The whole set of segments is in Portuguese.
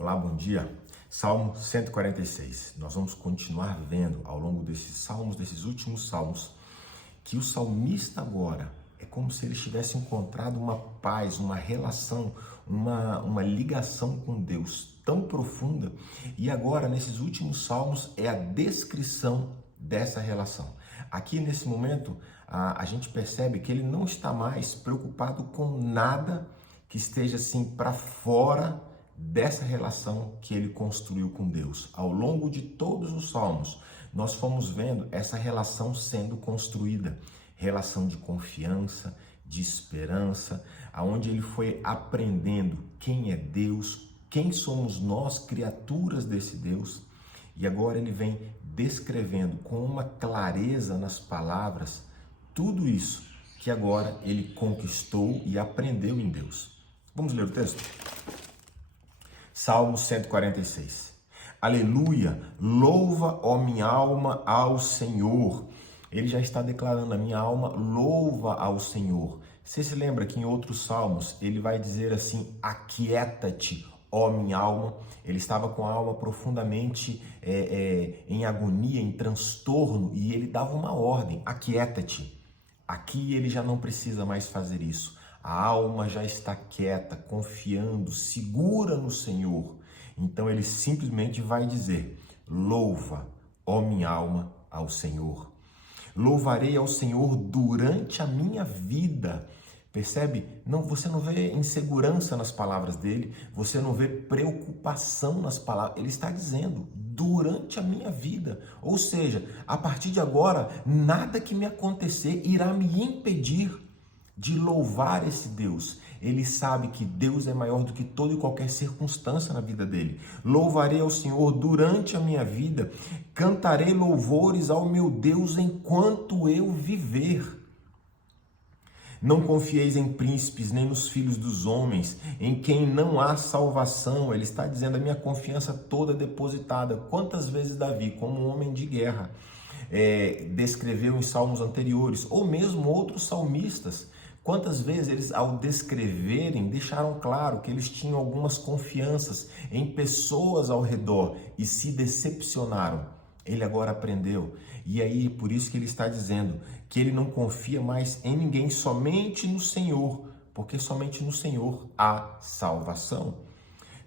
Olá, bom dia. Salmo 146. Nós vamos continuar vendo ao longo desses salmos, desses últimos salmos, que o salmista agora é como se ele tivesse encontrado uma paz, uma relação, uma ligação com Deus tão profunda. E agora, nesses últimos salmos, é a descrição dessa relação. Aqui, nesse momento, a gente percebe que ele não está mais preocupado com nada que esteja assim para fora dessa relação que ele construiu com Deus. Ao longo de todos os salmos, nós fomos vendo essa relação sendo construída, relação de confiança, de esperança, aonde ele foi aprendendo quem é Deus, quem somos nós, criaturas desse Deus, e agora ele vem descrevendo com uma clareza nas palavras tudo isso que agora ele conquistou e aprendeu em Deus. Vamos ler o texto? Salmo 146. Aleluia, louva, ó minha alma, ao Senhor. Ele já está declarando, a minha alma louva ao Senhor. Você se lembra que em outros salmos ele vai dizer assim, aquieta-te, ó minha alma. Ele estava com a alma profundamente em agonia, em transtorno, e ele dava uma ordem, aquieta-te. Aqui ele já não precisa mais fazer isso. A alma já está quieta, confiando, segura no Senhor. Então ele simplesmente vai dizer, louva, ó minha alma, ao Senhor. Louvarei ao Senhor durante a minha vida. Percebe? Não, você não vê insegurança nas palavras dele, você não vê preocupação nas palavras. Ele está dizendo, durante a minha vida. Ou seja, a partir de agora, nada que me acontecer irá me impedir de louvar esse Deus. Ele sabe que Deus é maior do que toda e qualquer circunstância na vida dele. Louvarei ao Senhor durante a minha vida, cantarei louvores ao meu Deus enquanto eu viver. Não confieis em príncipes, nem nos filhos dos homens, em quem não há salvação. Ele está dizendo, a minha confiança toda depositada. Quantas vezes Davi, como um homem de guerra, descreveu em salmos anteriores, ou mesmo outros salmistas, quantas vezes eles, ao descreverem, deixaram claro que eles tinham algumas confianças em pessoas ao redor e se decepcionaram. Ele agora aprendeu. E aí, por isso que ele está dizendo que ele não confia mais em ninguém, somente no Senhor, porque somente no Senhor há salvação.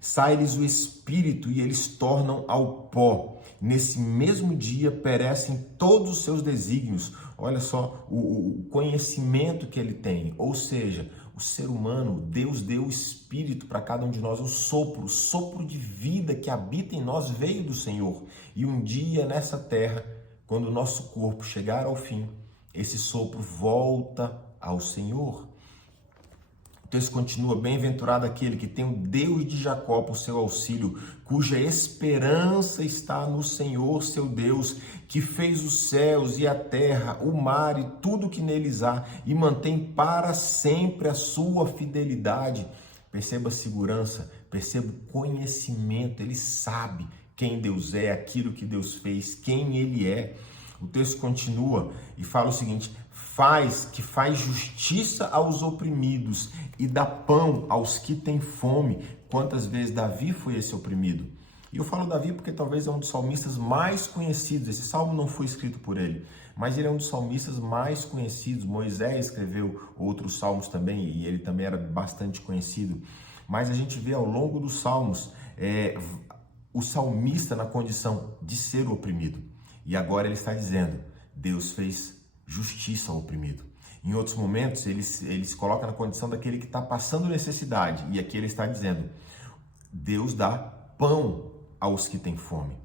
Sai-lhes o espírito e eles tornam ao pó. Nesse mesmo dia perecem todos os seus desígnios. Olha só o conhecimento que ele tem. Ou seja, o ser humano, Deus deu o espírito para cada um de nós, o sopro de vida que habita em nós veio do Senhor. E um dia nessa terra, quando o nosso corpo chegar ao fim, esse sopro volta ao Senhor. O texto continua, bem-aventurado aquele que tem o Deus de Jacó por seu auxílio, cuja esperança está no Senhor, seu Deus, que fez os céus e a terra, o mar e tudo que neles há, e mantém para sempre a sua fidelidade. Perceba a segurança, perceba o conhecimento, ele sabe quem Deus é, aquilo que Deus fez, quem ele é. O texto continua e fala o seguinte, que faz justiça aos oprimidos e dá pão aos que têm fome. Quantas vezes Davi foi esse oprimido? E eu falo Davi porque talvez é um dos salmistas mais conhecidos. Esse salmo não foi escrito por ele, mas ele é um dos salmistas mais conhecidos. Moisés escreveu outros salmos também e ele também era bastante conhecido. Mas a gente vê ao longo dos salmos o salmista na condição de ser o oprimido. E agora ele está dizendo, Deus fez justiça ao oprimido. Em outros momentos, ele se coloca na condição daquele que está passando necessidade. E aqui ele está dizendo, Deus dá pão aos que têm fome.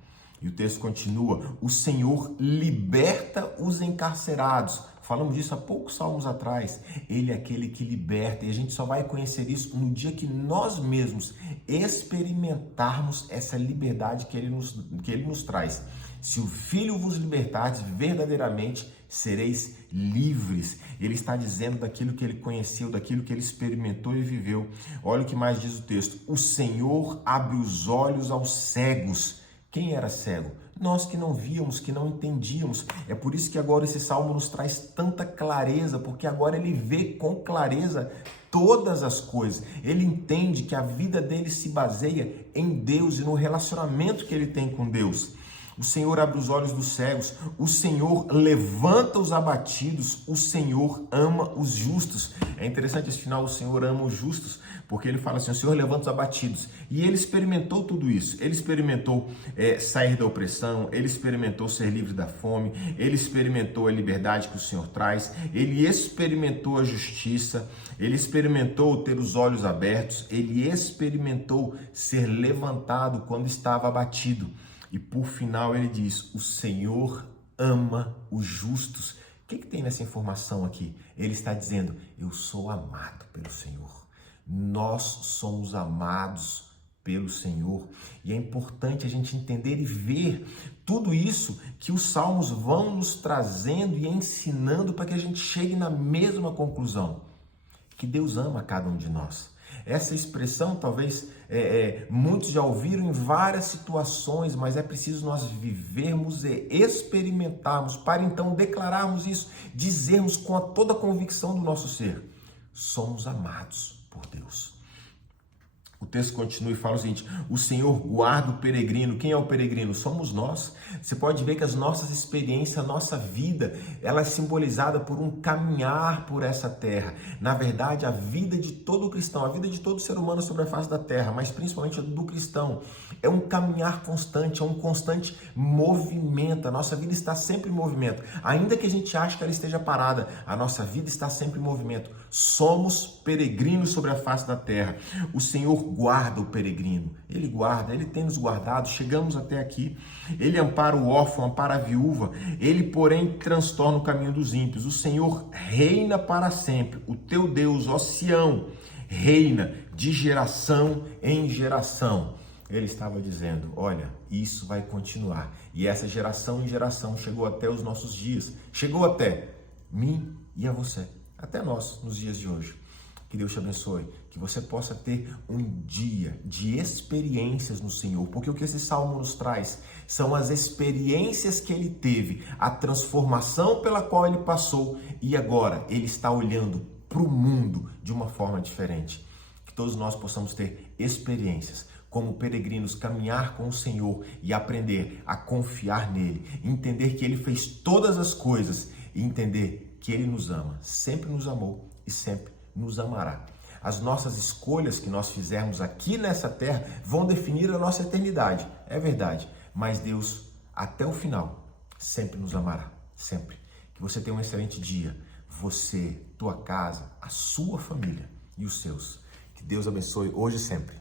E o texto continua, o Senhor liberta os encarcerados. Falamos disso há poucos salmos atrás. Ele é aquele que liberta. E a gente só vai conhecer isso no dia que nós mesmos experimentarmos essa liberdade que ele nos traz. Se o Filho vos libertardes, verdadeiramente sereis livres. Ele está dizendo daquilo que ele conheceu, daquilo que ele experimentou e viveu. Olha o que mais diz o texto. O Senhor abre os olhos aos cegos. Quem era cego? Nós que não víamos, que não entendíamos. É por isso que agora esse salmo nos traz tanta clareza, porque agora ele vê com clareza todas as coisas. Ele entende que a vida dele se baseia em Deus e no relacionamento que ele tem com Deus. O Senhor abre os olhos dos cegos, o Senhor levanta os abatidos, o Senhor ama os justos. É interessante esse final, o Senhor ama os justos, porque ele fala assim, o Senhor levanta os abatidos. E ele experimentou tudo isso, ele experimentou sair da opressão, ele experimentou ser livre da fome, ele experimentou a liberdade que o Senhor traz, ele experimentou a justiça, ele experimentou ter os olhos abertos, ele experimentou ser levantado quando estava abatido. E por final ele diz, o Senhor ama os justos. O que tem nessa informação aqui? Ele está dizendo, eu sou amado pelo Senhor. Nós somos amados pelo Senhor. E é importante a gente entender e ver tudo isso que os salmos vão nos trazendo e ensinando para que a gente chegue na mesma conclusão. Que Deus ama cada um de nós. Essa expressão talvez muitos já ouviram em várias situações, mas é preciso nós vivermos e experimentarmos para então declararmos isso, dizermos com toda a convicção do nosso ser, somos amados por Deus. O texto continua e fala o seguinte, o Senhor guarda o peregrino. Quem é o peregrino? Somos nós. Você pode ver que as nossas experiências, a nossa vida, ela é simbolizada por um caminhar por essa terra. Na verdade, a vida de todo cristão, a vida de todo ser humano sobre a face da terra, mas principalmente a do cristão, é um caminhar constante, é um constante movimento. A nossa vida está sempre em movimento. Ainda que a gente ache que ela esteja parada, a nossa vida está sempre em movimento. Somos peregrinos sobre a face da terra. O Senhor guarda o peregrino, ele guarda, ele tem nos guardado, chegamos até aqui, ele ampara o órfão, ampara a viúva, ele porém transtorna o caminho dos ímpios. O Senhor reina para sempre, o teu Deus, ó Sião, reina de geração em geração. Ele estava dizendo, olha, isso vai continuar, e essa geração em geração chegou até os nossos dias, chegou até mim e a você, até nós nos dias de hoje. Que Deus te abençoe, que você possa ter um dia de experiências no Senhor, porque o que esse salmo nos traz são as experiências que ele teve, a transformação pela qual ele passou e agora ele está olhando para o mundo de uma forma diferente. Que todos nós possamos ter experiências, como peregrinos, caminhar com o Senhor e aprender a confiar nele, entender que ele fez todas as coisas e entender que ele nos ama, sempre nos amou e sempre nos amará. As nossas escolhas que nós fizermos aqui nessa terra vão definir a nossa eternidade, é verdade, mas Deus, até o final, sempre nos amará, sempre. Que você tenha um excelente dia, você, tua casa, a sua família e os seus. Que Deus abençoe hoje e sempre.